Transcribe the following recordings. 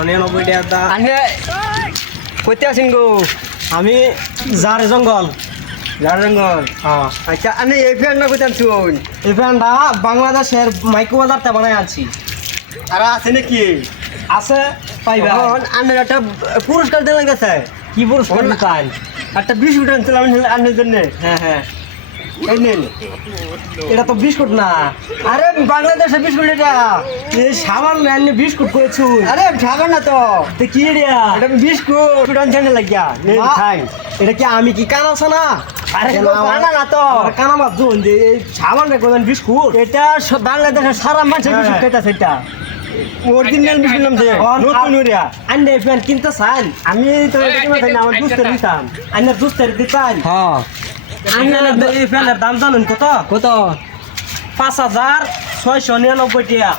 নিরানব্বই টাকা দা কইতে আছেন গো? আমি যারে জঙ্গল যার জঙ্গল হ্যাঁ আচ্ছা আনে এই ফ্যান না কইতে আনছুন এই ফ্যানটা বাংলাদেশের মাইক্রো বাজারতে বানাই আনছি। আর আছে নাকি? আছে পাইবা। আনের একটা পুরস্কার দিলেন গেছে। কি পুরস্কার একটা বিস্কুট আনছিলাম আনের জন্য। হ্যাঁ হ্যাঁ। এই নেন এটা তো বিস্কুট না। আরে বাংলাদেশের বিস্কুট এটা। এই সাবান আনলে বিস্কুট করেছু আরে খাবেন না তো। তো কি রে? এটা বিস্কুট। লাগিয়া। খাই। এটা কি আমি কি কানা আছে না আরে না তো। কানা মাছ ধরুন যে এই সাবান কোন বিস্কুট। এটা সারা মানুষের হ্যাঁ। বিস্কুট খাইতেছে এটা। অরিজিনাল বিস্কুট নাম দিয়ে অন- নতুন উড়িয়া আন্ডে ফ্যান কিনতে চান। আমি তো এটা আমার দিতাম দুস্তের হ্যাঁ। এই ফ্যানের দাম জানুন কত? কত? পাঁচ হাজার ছয়শো নিরানব্বই টাকা।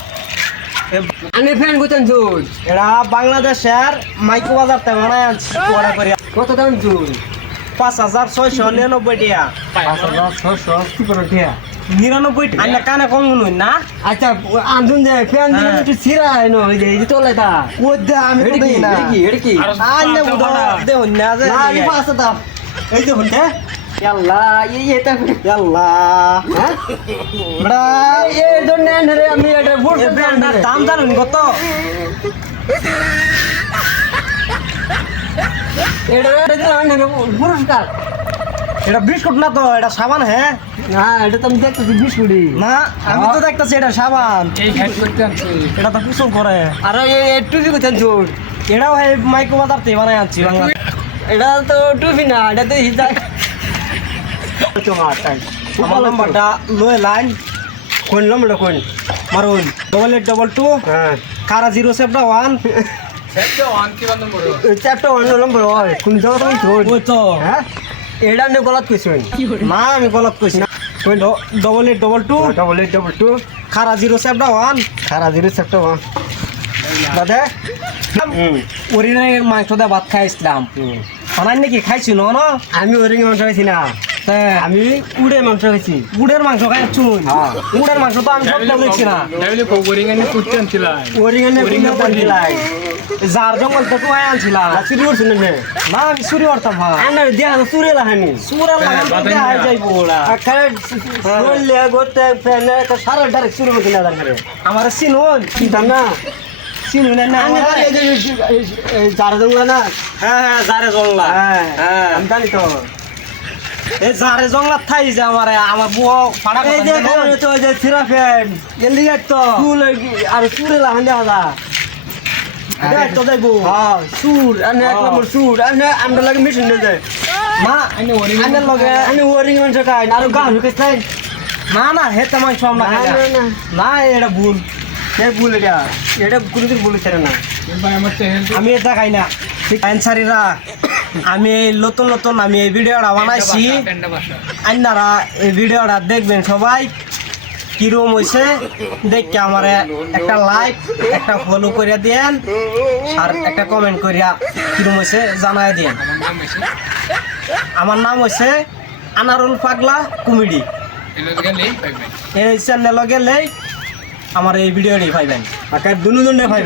আমি ফ্যান কোথায় জুন। এটা বাংলাদেশের মাইক্রো বাজার থেকে বানাই আনছি পড়া করে কত দাম জুন? পাঁচ হাজার ছয়শো নিরানব্বই টাকা। পাঁচ হাজার ছশো কি করে দিয়া নিরানব্বই টাকা। কানে কম নুন না। আচ্ছা আনজুন যে ফ্যান দিয়ে হ্যাঁ। একটু ছিড়া হয় না ওই যে এই তোলে তা। ও দে আমি তো এটা না। এটা কি এটা কি? আন্ডে বুধ না যে না আমি পাঁচ দাম এই দেখুন কে আল্লাহ এটা আল্লাহ বড়া এই জন্য রে আমি এটা দাম জানুন কত এটা পুরস্কার বিস্কুট না তো এটা সাবান হ্যাঁ না এটা তো আমি দেখতেছি বিস্কুটি না আমি তো দেখতেছি এটা সাবান এটা তো কুসুম করে আর কোথায় জোর এটাও মাইক্রো বাজার থেকে বানাই আনছি বাংলা এটা তো টুপি না এটা তো হিজাব আমার নাম্বারটা লয়ে লাইন কোন নম্বরটা কোন মারুন ডবল এইট ডবল টু হ্যাঁ কারা জিরো সেভটা ওয়ান অন্য নম্বর হয় কোন জায়গা তুমি ওই তো হ্যাঁ এটা নিয়ে গলাত কইছেন না আমি গলত কইছি না double eight double two double eight double two কারা জিরো সেভটা ওয়ান সারা জিরো চারটা ওয়ান দাদা ওরিনের মাংস দিয়ে ভাত খাইছিলাম। বানাই নাকি খাইছি ন ন আমি ওরিং মাংস খাইছি না তা আমি উড়ে মাংস খাইছি। উডের মাংস খাই চুন। হ্যাঁ। উডের মাংস তো আমি সব দেখছি না। যার জঙ্গল থেকে আয় আনছিলাম চুরি করছেন না না। আমি চুরি করতাম ভাই আনার দিয়া চুরি লাগান তো বাদামি দেখাই না। যাইবো ওরা। আকারে বললে গোতে ফেনে সারা ডাইরেক্ট চুরি করতে না আমার চিনুন। কি না। আমার- যারা জঙ্গলা না। হ্যাঁ হ্যাঁ জারে জংলা হ্যাঁ। হ্যাঁ। আমি জানি তো। এই জারে জংলা থাই যে আমার আমার বুয়া ফাড়া এই যে তো যে সিরা ফ্যান জলদি তো চুল আর চুরে লাহানি হাদা দেখ তো দেখব। হ্যাঁ সুর আনে এক নম্বর সুর আনে আমরা লাগে মেশিন নিয়ে যায় না আনের লগে আনে ওয়ারিং মাংস খাই। আর গা ঢুকে খাই। না না হেতে মাংস আমরা খাই না। এটা ভুল। সে ভুল এটা। এটা কোনোদিন ভুল ছিল না। আমি এটা খাই না। আনসারিরা আমি এই নতুন নতুন আমি এই ভিডিওটা বানাইছি। আন্নারা এই ভিডিওটা দেখবেন সবাই। কিরম হয়েছে দেখে আমার একটা লাইক একটা ফলো করে দেন আর একটা কমেন্ট করিয়া কিরম হয়েছে জানাই দেন আমার নাম হয়েছে আনারুল পাগলা কমেডি। এই চ্যানেল গেলে আমার এই ভিডিওটি পাইবেন। আকার দুজনে ভাই